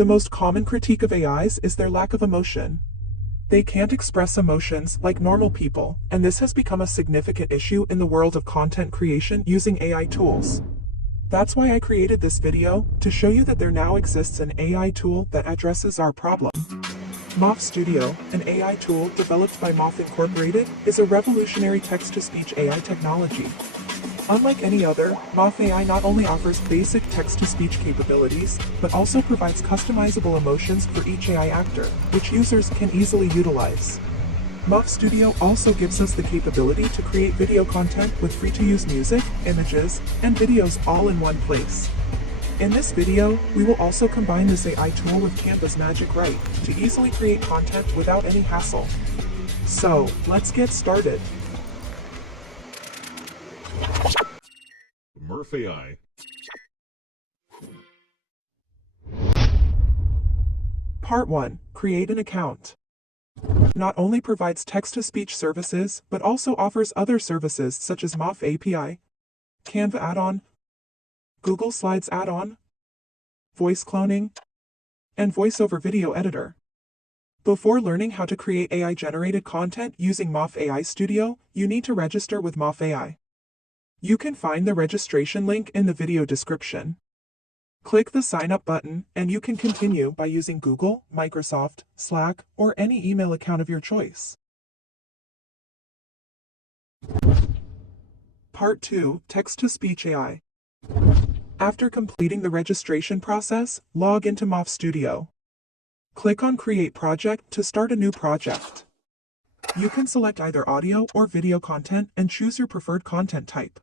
The most common critique of AIs is their lack of emotion. They can't express emotions like normal people, and this has become a significant issue in the world of content creation using AI tools. That's why I created this video, to show you that there now exists an AI tool that addresses our problem. Murf Studio, an AI tool developed by Murf Inc, is a revolutionary text-to-speech AI technology. Unlike any other, Murf AI not only offers basic text-to-speech capabilities, but also provides customizable emotions for each AI actor, which users can easily utilize. Murf Studio also gives us the capability to create video content with free-to-use music, images, and videos all in one place. In this video, we will also combine this AI tool with Canva's magic right to easily create content without any hassle. So, let's get started. Murf AI. Part 1. Create an account. Not only provides text-to-speech services, but also offers other services such as Murf API, Canva add-on, Google Slides add-on, voice cloning, and voiceover video editor. Before learning how to create AI-generated content using Murf AI Studio, you need to register with Murf AI. You can find the registration link in the video description. Click the Sign Up button, and you can continue by using Google, Microsoft, Slack, or any email account of your choice. Part 2. Text-to-Speech AI. After completing the registration process, log into Murf Studio. Click on Create Project to start a new project. You can select either audio or video content and choose your preferred content type.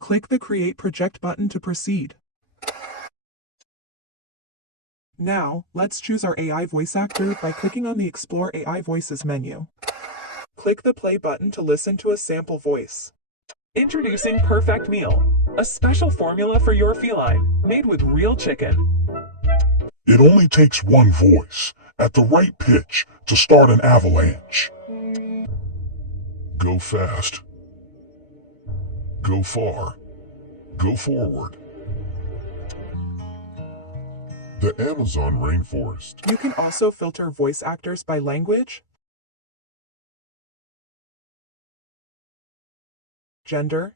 Click the Create Project button to proceed. Now, let's choose our AI voice actor by clicking on the Explore AI Voices menu. Click the Play button to listen to a sample voice. Introducing Perfect Meal, a special formula for your feline, made with real chicken. It only takes one voice, at the right pitch, to start an avalanche. Go fast. Go far. Go forward. The Amazon rainforest. You can also filter voice actors by language, gender,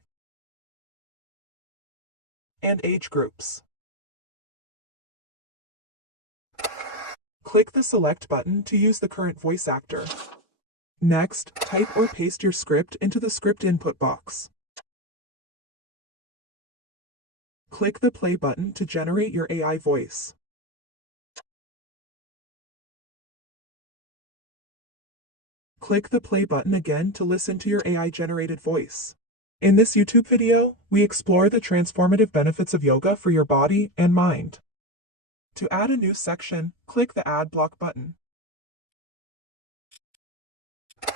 and age groups. Click the Select button to use the current voice actor. Next, type or paste your script into the script input box. Click the Play button to generate your AI voice. Click the Play button again to listen to your AI-generated voice. In this YouTube video, we explore the transformative benefits of yoga for your body and mind. To add a new section, click the Add Block button.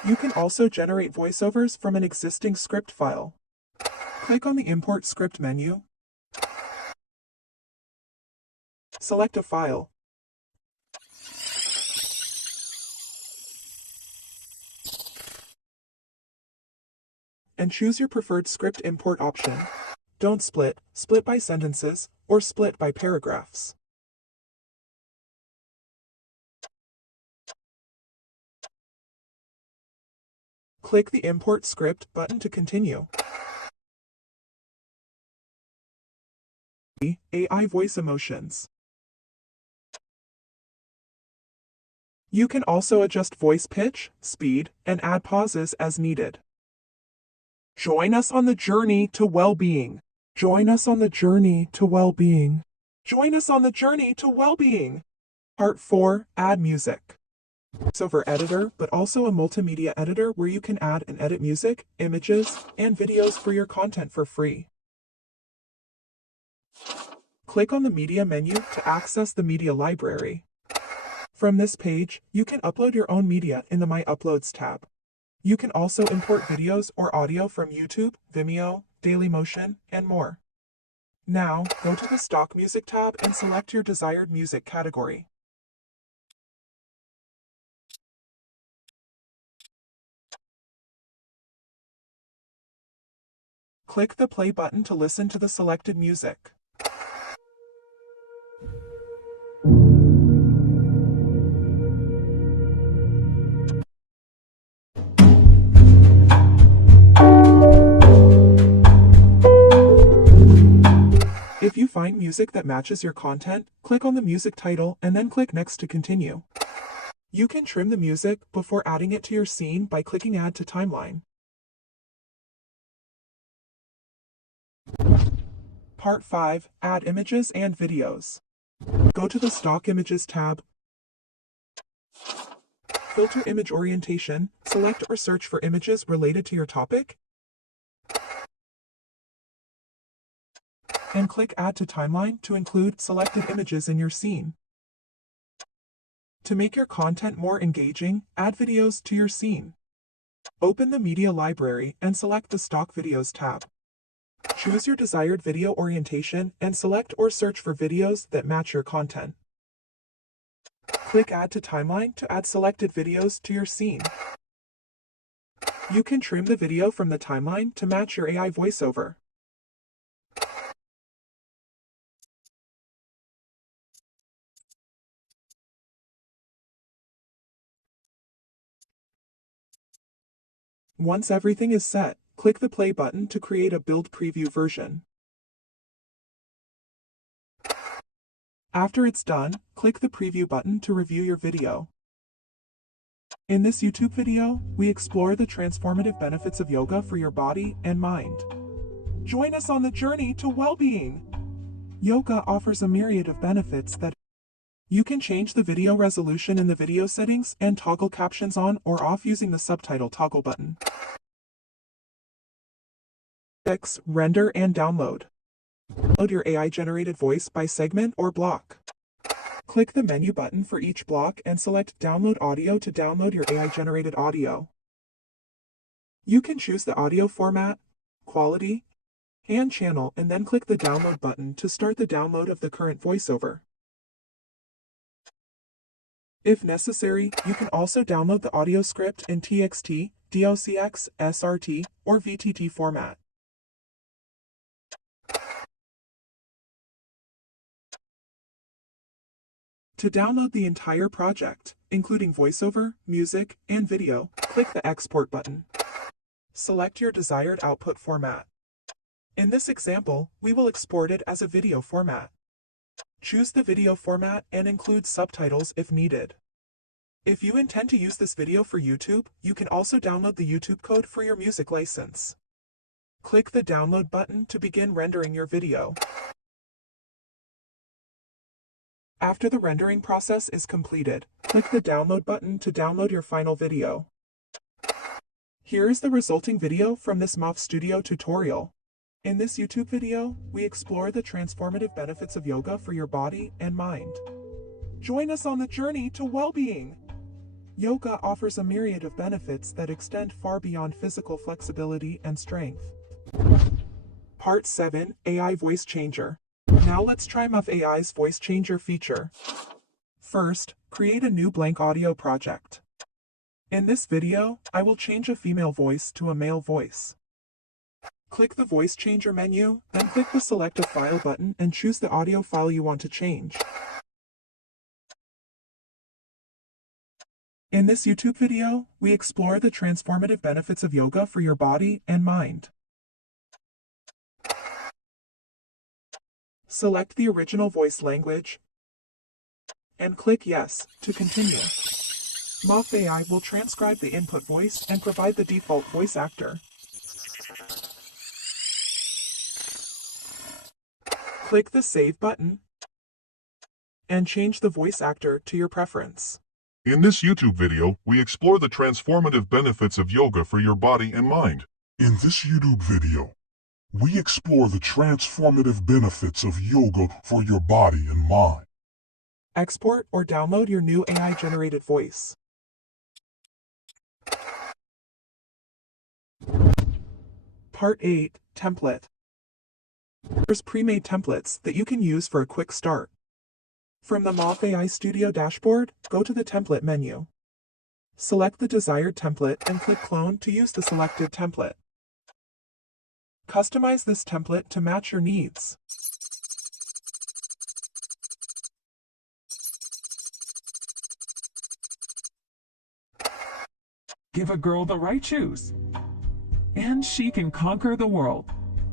You can also generate voiceovers from an existing script file. Click on the Import Script menu. Select a file. And choose your preferred script import option. Don't split by sentences, or split by paragraphs. Click the Import Script button to continue. AI voice emotions. You can also adjust voice pitch, speed, and add pauses as needed. Join us on the journey to well-being. Join us on the journey to well-being. Join us on the journey to well-being. Part 4. Add music. Voiceover editor, but also a multimedia editor where you can add and edit music, images, and videos for your content for free. Click on the Media menu to access the media library. From this page, you can upload your own media in the My Uploads tab. You can also import videos or audio from YouTube, Vimeo, Dailymotion, and more. Now, go to the Stock Music tab and select your desired music category. Click the play button to listen to the selected music. music that matches your content, click on the music title and then click Next to continue. You can trim the music before adding it to your scene by clicking Add to Timeline. Part 5. Add images and videos. Go to the Stock Images tab. Filter Image Orientation, select or search for images related to your topic, and click Add to Timeline to include selected images in your scene. To make your content more engaging, add videos to your scene. Open the Media Library and select the Stock Videos tab. Choose your desired video orientation and select or search for videos that match your content. Click Add to Timeline to add selected videos to your scene. You can trim the video from the timeline to match your AI voiceover. Once everything is set, click the play button to create a build preview version. After it's done, click the preview button to review your video. In this YouTube video, we explore the transformative benefits of yoga for your body and mind. Join us on the journey to well-being. Yoga offers a myriad of benefits that you can change the video resolution in the video settings and toggle captions on or off using the subtitle toggle button. 6. Render and download. Load your AI-generated voice by segment or block. Click the menu button for each block and select Download Audio to download your AI-generated audio. You can choose the audio format, quality, and channel and then click the Download button to start the download of the current voiceover. If necessary, you can also download the audio script in TXT, DOCX, SRT, or VTT format. To download the entire project, including voiceover, music, and video, click the Export button. Select your desired output format. In this example, we will export it as a video format. Choose the video format and include subtitles if needed. If you intend to use this video for YouTube, you can also download the YouTube code for your music license. Click the Download button to begin rendering your video. After the rendering process is completed, click the Download button to download your final video. Here is the resulting video from this Murf Studio tutorial. In this YouTube video, we explore the transformative benefits of yoga for your body and mind. Join us on the journey to well-being. Yoga offers a myriad of benefits that extend far beyond physical flexibility and strength. Part 7. AI Voice Changer. Now let's try Murf AI's Voice Changer feature. First, create a new blank audio project. In this video, I will change a female voice to a male voice. Click the Voice Changer menu, then click the Select a File button and choose the audio file you want to change. In this YouTube video, we explore the transformative benefits of yoga for your body and mind. Select the original voice language and click Yes to continue. Murf AI will transcribe the input voice and provide the default voice actor. Click the Save button and change the voice actor to your preference. In this YouTube video, we explore the transformative benefits of yoga for your body and mind. In this YouTube video, we explore the transformative benefits of yoga for your body and mind. Export or download your new AI-generated voice. Part 8. Template. There's pre-made templates that you can use for a quick start. From the Murf AI Studio dashboard, go to the Template menu. Select the desired template and click Clone to use the selected template. Customize this template to match your needs. Give a girl the right shoes, and she can conquer the world.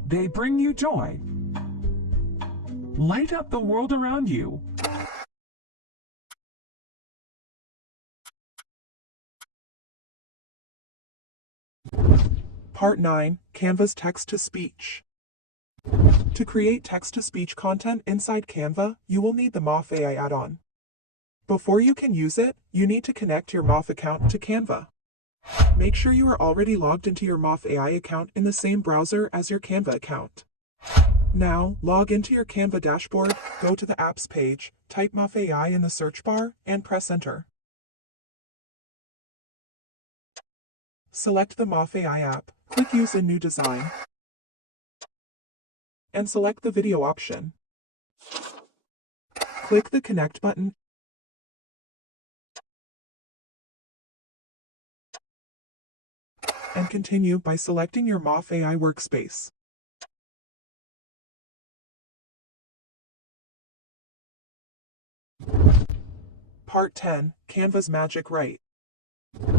They bring you joy. Light up the world around you. Part 9. Canva's text-to-speech. To create text-to-speech content inside Canva, you will need the Murf AI add-on. Before you can use it, you need to connect your Murf account to Canva. Make sure you are already logged into your Murf AI account in the same browser as your Canva account. Now, log into your Canva dashboard, go to the Apps page, type Murf AI in the search bar, and press Enter. Select the Murf AI app, click Use in New Design, and select the video option. Click the Connect button and continue by selecting your Murf AI workspace. Part 10. Canva's Magic Write.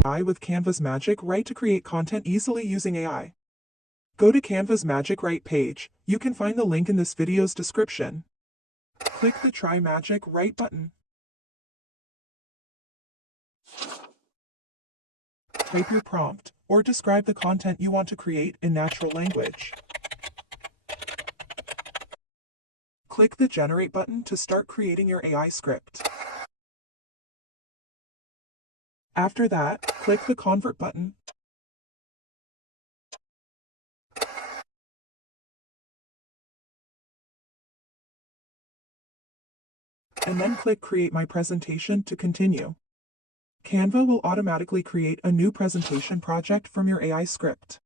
AI with Canva's Magic Write to create content easily using AI. Go to Canva's Magic Write page. You can find the link in this video's description. Click the Try Magic Write button. Type your prompt, or describe the content you want to create in natural language. Click the Generate button to start creating your AI script. After that, click the Convert button. And then click Create My Presentation to continue. Canva will automatically create a new presentation project from your AI script.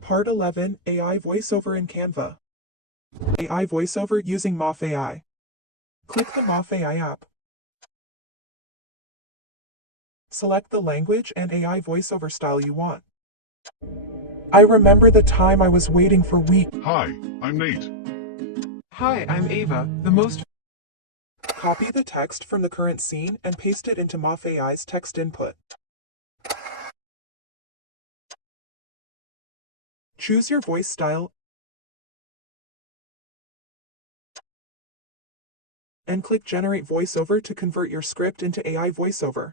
Part 11. AI Voiceover in Canva. AI Voiceover using Murf AI. Click the Murf AI app. Select the language and AI voiceover style you want. I remember the time I was waiting for weeks. Hi, I'm Nate. Hi, I'm Ava, the most... Copy the text from the current scene and paste it into Murf AI's text input. Choose your voice style and click Generate Voiceover to convert your script into AI voiceover.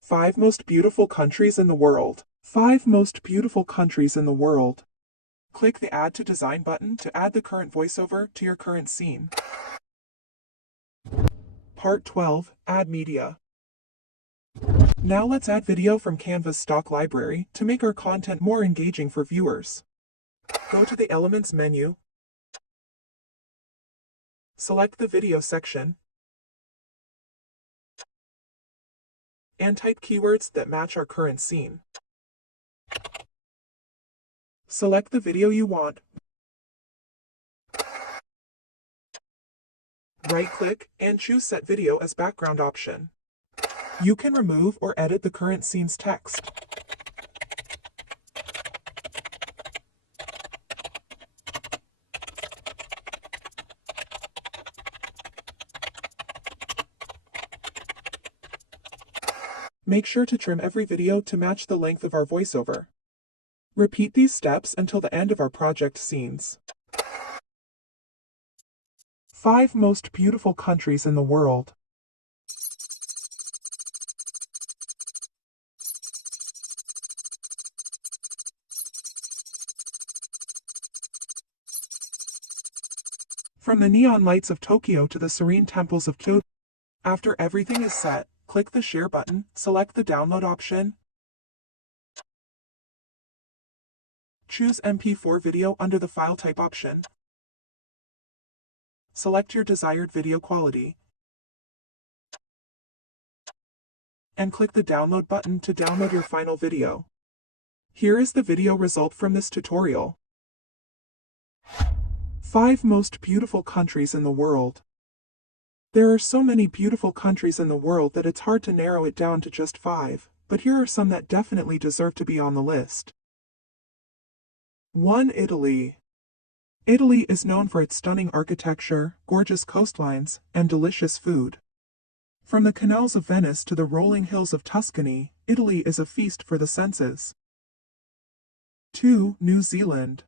5 most beautiful countries in the world. 5 most beautiful countries in the world. Click the Add to Design button to add the current voiceover to your current scene. Part 12. Add Media. Now let's add video from Canva's stock library to make our content more engaging for viewers. Go to the Elements menu. Select the Video section. And type keywords that match our current scene. Select the video you want. Right-click and choose Set Video as background option. You can remove or edit the current scene's text. Make sure to trim every video to match the length of our voiceover. Repeat these steps until the end of our project scenes. 5 most beautiful countries in the world. From the neon lights of Tokyo to the serene temples of Kyoto. After everything is set, click the Share button, select the Download option. Choose MP4 video under the File Type option. Select your desired video quality. And click the Download button to download your final video. Here is the video result from this tutorial. 5 most beautiful countries in the world. There are so many beautiful countries in the world that it's hard to narrow it down to just 5, but here are some that definitely deserve to be on the list. 1. Italy. Italy is known for its stunning architecture, gorgeous coastlines, and delicious food. From the canals of Venice to the rolling hills of Tuscany, Italy is a feast for the senses. 2. New Zealand.